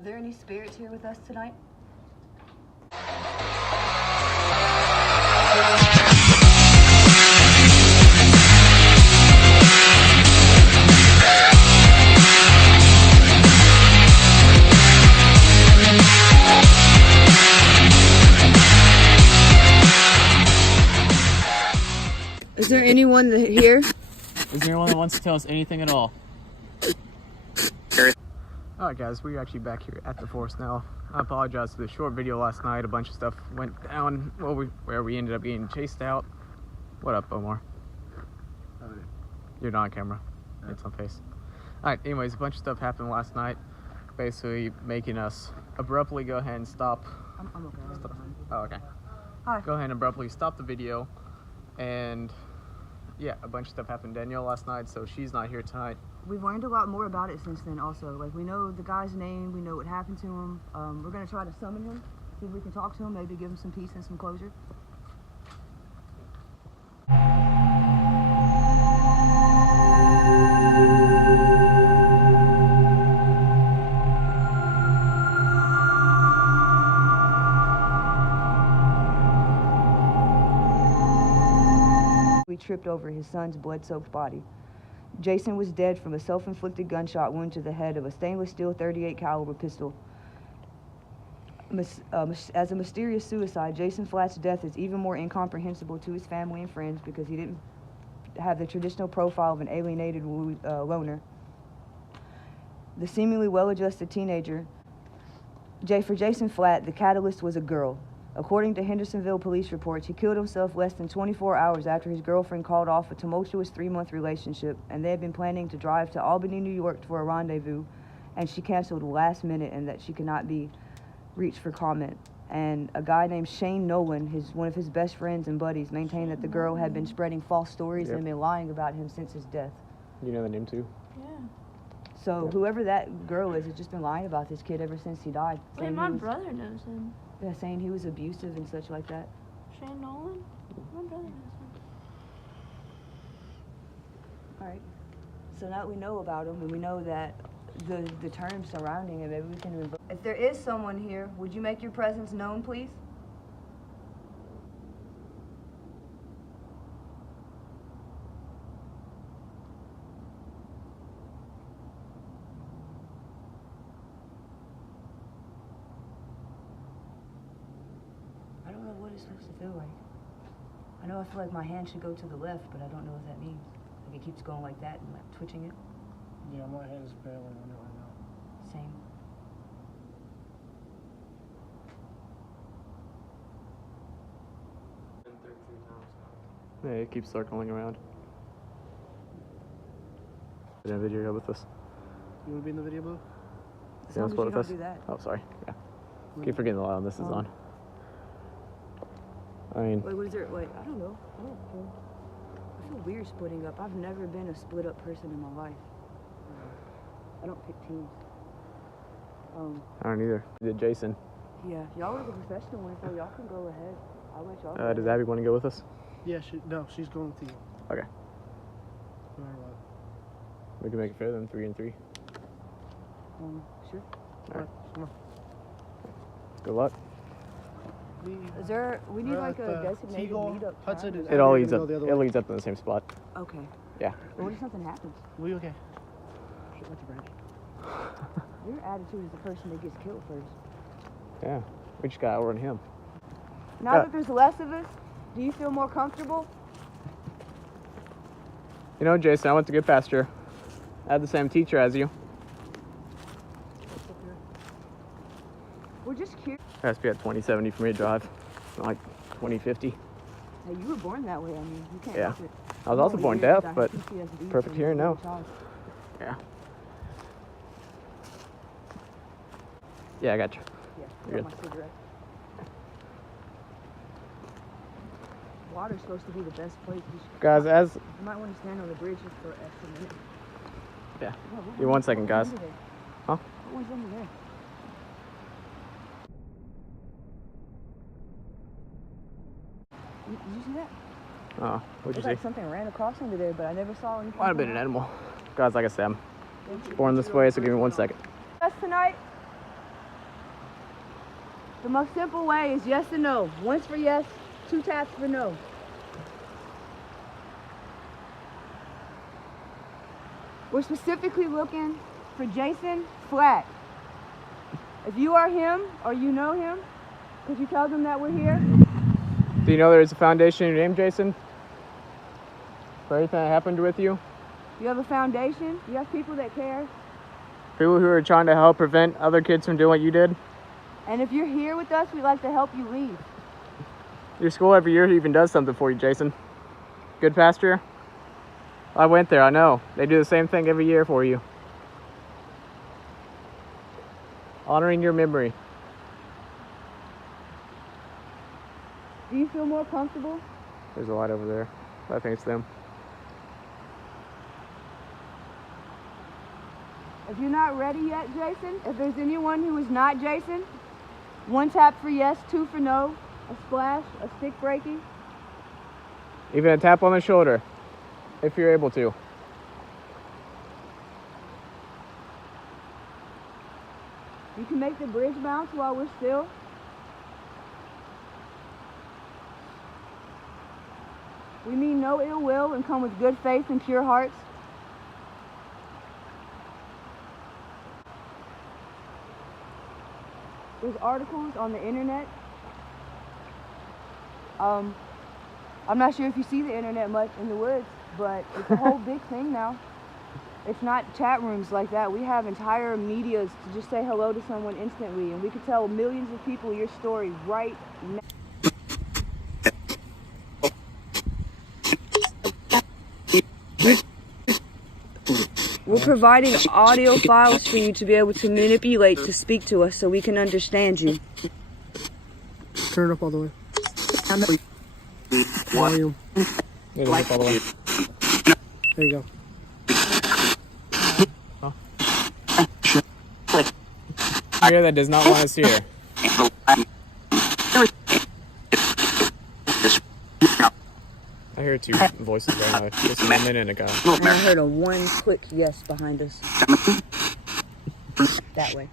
Are there any spirits here with us tonight? Is there anyone here? Is there anyone that wants to tell us anything at all? Alright guys, we're actually back here at the forest now. I apologize for the short video last night. A bunch of stuff went down where we ended up getting chased out. What up, Omar? You're not on camera. Yeah. It's on face. Alright, anyways, a bunch of stuff happened last night. Basically making us abruptly go ahead and stop. I'm okay. Stop. Oh, okay. Hi. Go ahead and abruptly stop the video. And yeah, a bunch of stuff happened to Danielle last night, so she's not here tonight. We've learned a lot more about it since then also. Like, we know the guy's name, we know what happened to him. We're gonna try to summon him, see if we can talk to him, maybe give him some peace and some closure. We tripped over his son's blood-soaked body. Jason was dead from a self-inflicted gunshot wound to the head of a stainless steel .38 caliber pistol. As a mysterious suicide, Jason Flatt's death is even more incomprehensible to his family and friends because he didn't have the traditional profile of an alienated loner. The seemingly well-adjusted teenager, for Jason Flatt, the catalyst was a girl. According to Hendersonville police reports, he killed himself less than 24 hours after his girlfriend called off a tumultuous 3-month relationship, and they had been planning to drive to Albany, New York for a rendezvous, and she canceled last minute and that she could not be reached for comment. And a guy named Shane Nolan, one of his best friends and buddies, maintained that the girl had been spreading false stories and been lying about him since his death. You know the name too? Yeah. So whoever that girl is has just been lying about this kid ever since he died. Wait, my brother knows him. Yeah, saying he was abusive and such like that. Shane Nolan? My brother knows him. Alright. So now that we know about him and we know that the terms surrounding him, maybe we can revoke. If there is someone here, would you make your presence known, please? I don't know what it's supposed to feel like. I know I feel like my hand should go to the left, but I don't know what that means. Like it keeps going like that and like twitching it. Yeah, my hand is barely on it right now. Same. Yeah, it keeps circling around. In a video with us. You want to be in the video, boo? As long as you don't do that. Oh, sorry. Yeah. Keep forgetting the loud. This is on. I mean. Wait, what is there? Wait, I don't know. I don't care. I feel weird splitting up. I've never been a split up person in my life. I don't pick teams. I don't either. Did Jason? Yeah, y'all are the professional ones, so y'all can go ahead. I'll let y'all go Does Abby want to go with us? Yeah, she's going with you. Okay. No matter what. We can make it fair then, 3 and 3. Sure. All right. Come on. Good luck. Is there? We need like a designated meetup time. It all leads up. It leads up to the same spot. Okay. Yeah. But what if something happens? We okay? Shit like your brandy. Your attitude is the person that gets killed first. Yeah. We just got over on him. Now that there's less of us, do you feel more comfortable? You know, Jason, I went to good pasture. I had the same teacher as you. We're just curious. It has to be at 2070 for me to drive. Not like 2050. Hey, you were born that way. I mean, you can't. Yeah. help it. I was also I'm born weird, deaf, I have but PTSD perfect from hearing being a now. child. Yeah. Yeah, I got you. Yeah, You're I got my cigarette. Water's supposed to be the best place. Guys, as... You might want to stand on the bridge just for an extra minute. Yeah. What Give me 1 second, guys. Huh? What one's under there? Did you see that? Oh, what'd you Looks like see? something ran across under there, but I never saw anything. Might have been an animal. Guys, like I said, I'm born this way, so give me 1 second. Us tonight? The most simple way is yes and no. Once for yes, 2 taps for no. We're specifically looking for Jason Flatt. If you are him or you know him, could you tell them that we're here? Do you know there's a foundation in your name, Jason? For anything that happened with you? You have a foundation? You have people that care? People who are trying to help prevent other kids from doing what you did? And if you're here with us, we'd like to help you leave. Your school every year even does something for you, Jason. Good Pasture? I went there, I know. They do the same thing every year for you. Honoring your memory. Do you feel more comfortable? There's a light over there. I think it's them. If you're not ready yet, Jason, if there's anyone who is not Jason, 1 tap for yes, 2 for no, a splash, a stick breaking. Even a tap on the shoulder, if you're able to. You can make the bridge bounce while we're still. We mean no ill will and come with good faith and pure hearts. There's articles on the internet. I'm not sure if you see the internet much in the woods, but it's a whole big thing now. It's not chat rooms like that. We have entire medias to just say hello to someone instantly, and we could tell millions of people your story right now. We're providing audio files for you to be able to manipulate to speak to us so we can understand you. Turn it up all the way. Volume. It is up all the way. There you go. Here that does not want us here. I hear 2 voices right now. Just a minute ago. And I heard a 1 quick yes behind us. That way.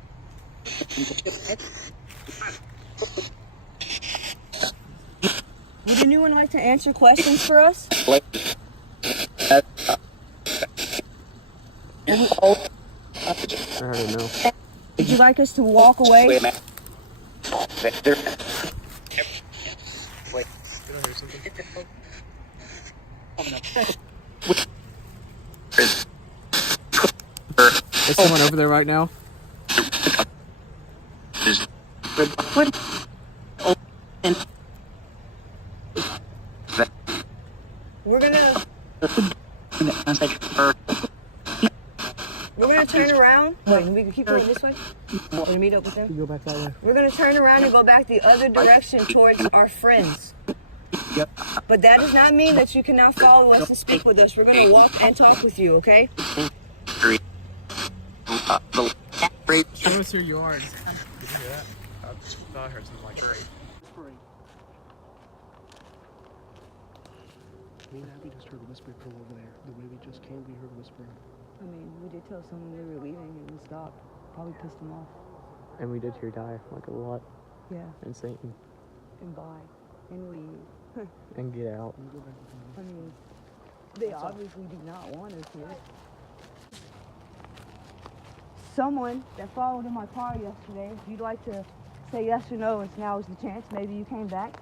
Would anyone like to answer questions for us? I already know. Would you like us to walk away? Is someone over there right now? We're gonna turn around. Wait, we can keep going this way. And meet up with them. You go back that way. We're gonna turn around and go back the other direction towards our friends. Yep. But that does not mean that you can now follow us and speak with us. We're gonna walk and talk with you, okay? Show us who you are. Did you hear that? I thought I heard something like great. Whispering. Me and Abby just heard whispering from over there. The way we just came, we heard whispering. I mean, we did tell someone we were leaving and we stopped. Probably pissed them off. And we did hear die like a lot. Yeah. And Satan. And bye. And leave. And get out. Can you go back to the I mean, they obviously do not want us here. Someone that followed in my car yesterday, if you'd like to say yes or no, now is the chance. Maybe you came back.